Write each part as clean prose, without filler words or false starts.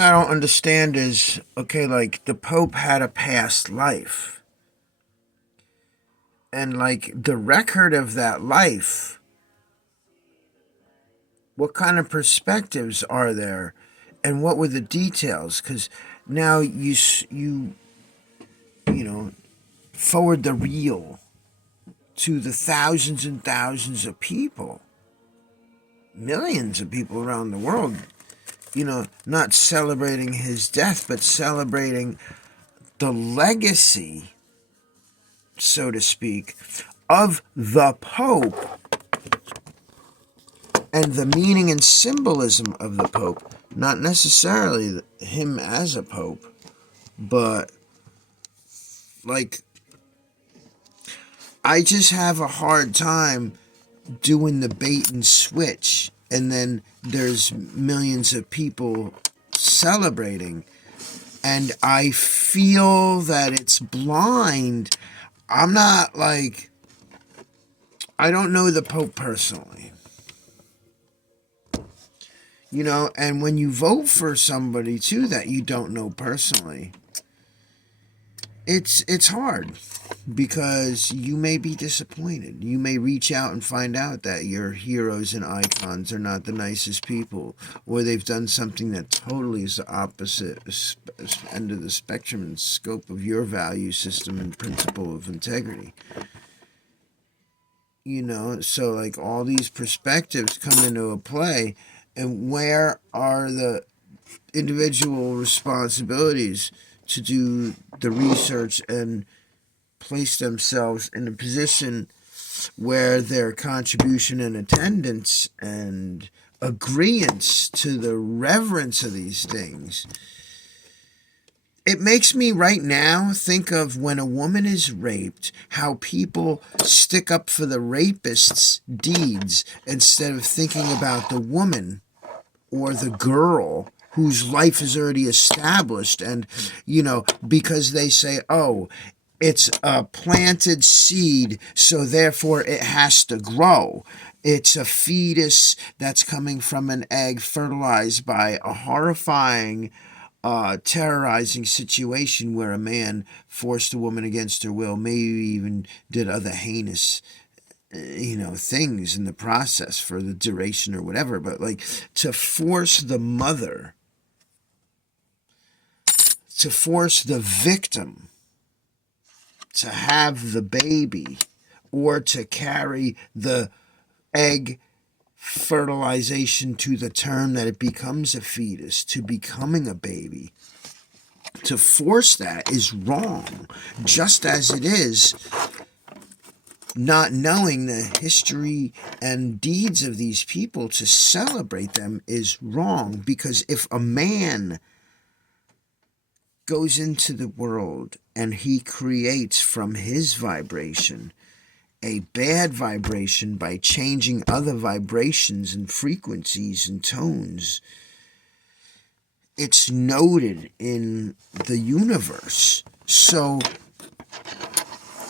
I don't understand is, okay, like the Pope had a past life, and like the record of that life, what kind of perspectives are there, and what were the details? Because now you know, forward the reel to the thousands and thousands of people, millions of people around the world, not celebrating his death, but celebrating the legacy, so to speak, of the Pope and the meaning and symbolism of the Pope. Not necessarily him as a Pope, but like, I just have a hard time doing the bait and switch, and then there's millions of people celebrating, and I feel that it's blind. I'm not like, I don't know the Pope personally, and when you vote for somebody too that you don't know personally, it's hard, because you may be disappointed. You may reach out and find out that your heroes and icons are not the nicest people, or they've done something that totally is the opposite end of the spectrum and scope of your value system and principle of integrity. So like all these perspectives come into a play, and where are the individual responsibilities to do the research and place themselves in a position where their contribution and attendance and agreeance to the reverence of these things? It makes me right now think of when a woman is raped, how people stick up for the rapist's deeds instead of thinking about the woman or the girl whose life is already established. And, because they say, oh, it's a planted seed, so therefore it has to grow. It's a fetus that's coming from an egg fertilized by a horrifying, terrorizing situation where a man forced a woman against her will, maybe even did other heinous things in the process for the duration or whatever. But like, to force the mother, to force the victim to have the baby, or to carry the egg fertilization to the term that it becomes a fetus, to becoming a baby, to force that is wrong, just as it is not knowing the history and deeds of these people to celebrate them is wrong. Because if a man goes into the world and he creates from his vibration a bad vibration by changing other vibrations and frequencies and tones, it's noted in the universe. So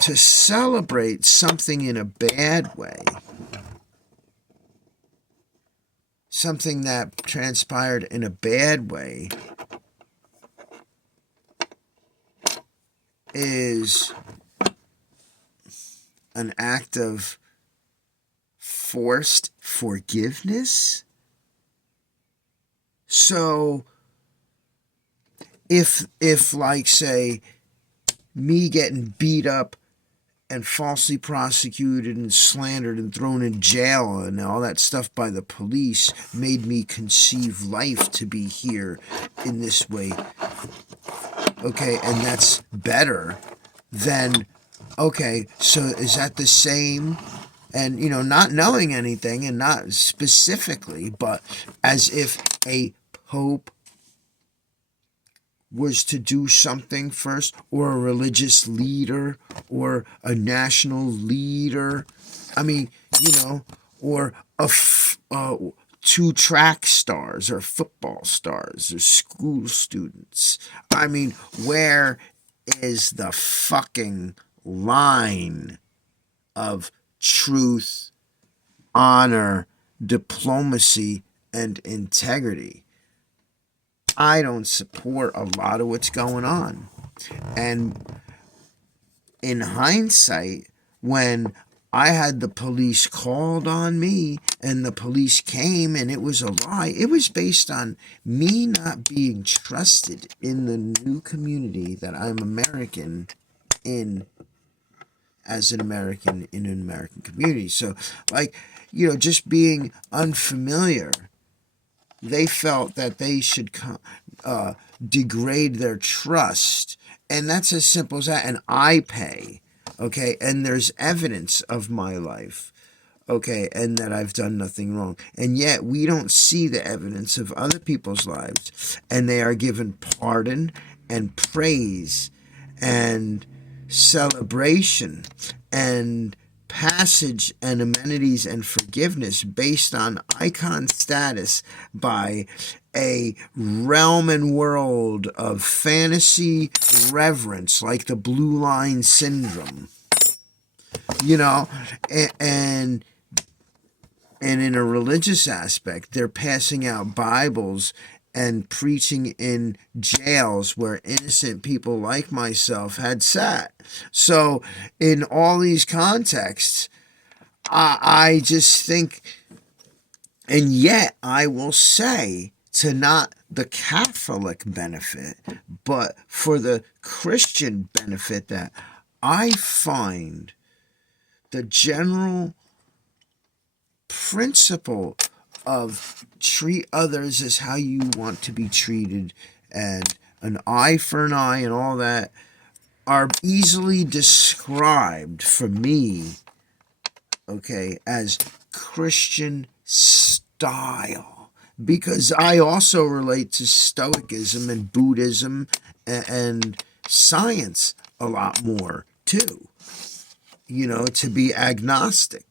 to celebrate something in a bad way, something that transpired in a bad way, is an act of forced forgiveness. So if like, say, me getting beat up and falsely prosecuted and slandered and thrown in jail and all that stuff by the police made me conceive life to be here in this way, okay, and that's better, then okay, so is that the same? And not knowing anything, and not specifically, but as if a pope was to do something first, or a religious leader, or a national leader, I mean, or two track stars, or football stars, or school students. I mean, where is the fucking line of truth, honor, diplomacy, and integrity? I don't support a lot of what's going on. And in hindsight, when I had the police called on me and the police came and it was a lie, it was based on me not being trusted in the new community that I'm American in, as an American in an American community. So, like, just being unfamiliar, they felt that they should degrade their trust. And that's as simple as that. And I pay, okay? And there's evidence of my life, okay? And that I've done nothing wrong. And yet we don't see the evidence of other people's lives. And they are given pardon and praise and celebration and passage and amenities and forgiveness based on icon status by a realm and world of fantasy reverence, like the Blue Line Syndrome, and in a religious aspect, they're passing out Bibles and preaching in jails where innocent people like myself had sat. So in all these contexts, I just think, and yet I will say, to not the Catholic benefit, but for the Christian benefit, that I find the general principle of treat others as how you want to be treated and an eye for an eye and all that are easily described for me, okay, as Christian style, because I also relate to Stoicism and Buddhism and science a lot more too, to be agnostic.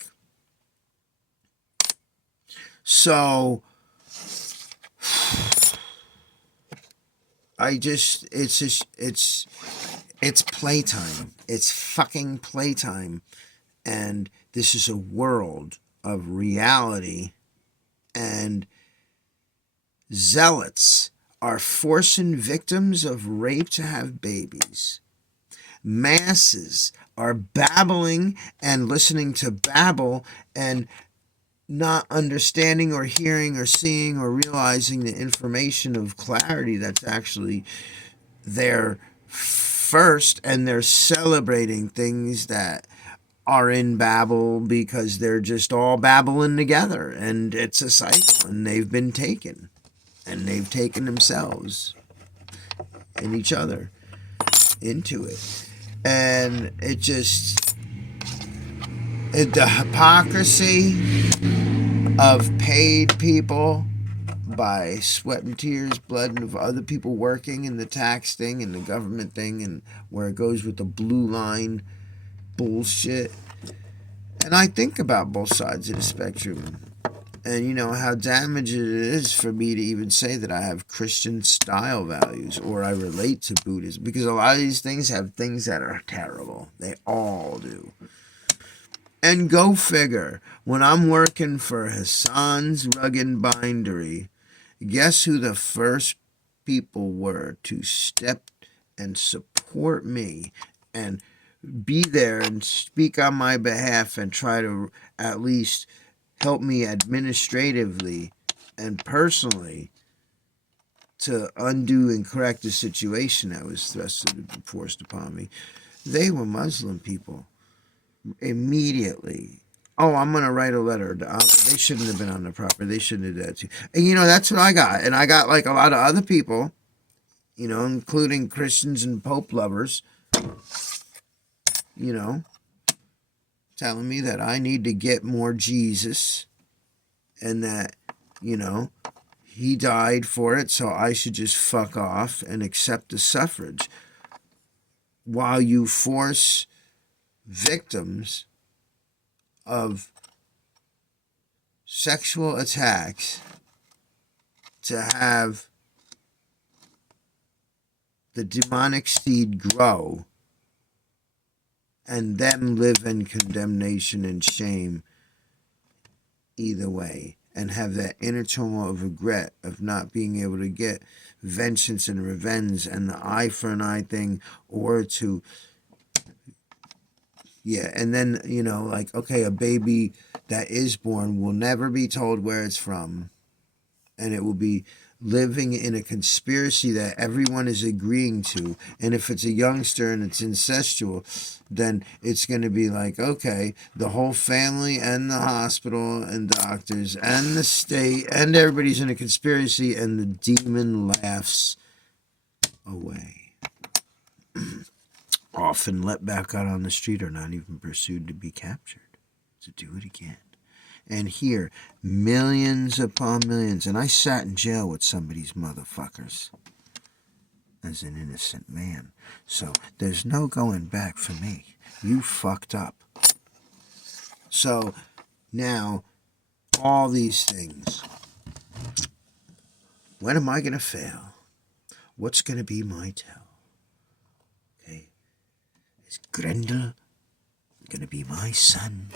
So it's playtime. It's fucking playtime. And this is a world of reality, and zealots are forcing victims of rape to have babies. Masses are babbling and listening to babble and not understanding or hearing or seeing or realizing the information of clarity that's actually there first, and they're celebrating things that are in babble because they're just all babbling together, and it's a cycle, and they've been taken, and they've taken themselves and each other into it. And the hypocrisy of paid people by sweat and tears, blood, and of other people working in the tax thing and the government thing, and where it goes with the blue line bullshit. And I think about both sides of the spectrum, and how damaging it is for me to even say that I have Christian style values or I relate to Buddhism, because a lot of these things have things that are terrible. They all do. And go figure, when I'm working for Hassan's Rugged Bindery, guess who the first people were to step and support me and be there and speak on my behalf and try to at least help me administratively and personally to undo and correct the situation that was forced upon me? They were Muslim people. Immediately, oh, I'm going to write a letter. They shouldn't have been on the property. They shouldn't have done that too. And that's what I got. And I got like a lot of other people, including Christians and Pope lovers, telling me that I need to get more Jesus and that, he died for it, so I should just fuck off and accept the suffrage, while you force victims of sexual attacks to have the demonic seed grow and them live in condemnation and shame either way. and have that inner turmoil of regret of not being able to get vengeance and revenge and the eye for an eye thing, or to, yeah, and then, like, okay, a baby that is born will never be told where it's from, and it will be living in a conspiracy that everyone is agreeing to. And if it's a youngster and it's incestual, then it's going to be like, okay, the whole family and the hospital and doctors and the state and everybody's in a conspiracy, and the demon laughs away. Often let back out on the street, or not even pursued to be captured, to do it again. And here, millions upon millions. And I sat in jail with some of these motherfuckers as an innocent man. So there's no going back for me. You fucked up. So now, all these things. When am I going to fail? What's going to be my tell? Okay. Is Grendel going to be my son?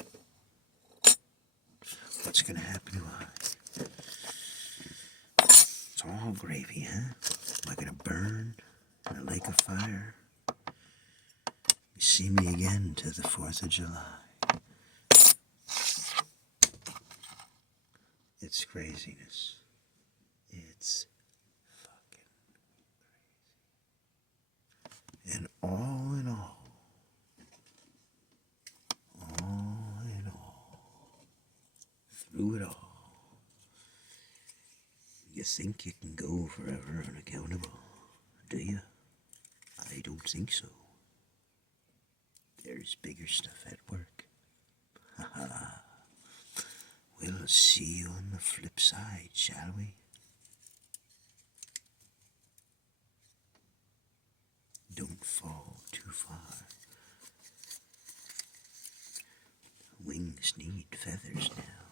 What's going to happen to I? It's all gravy, huh? Am I going to burn in a lake of fire? You see me again to the 4th of July. It's craziness. It's fucking crazy. And all in all, through it all, you think you can go forever unaccountable, do you? I don't think so. There's bigger stuff at work. Haha. We'll see you on the flip side, shall we? Don't fall too far. Wings need feathers now.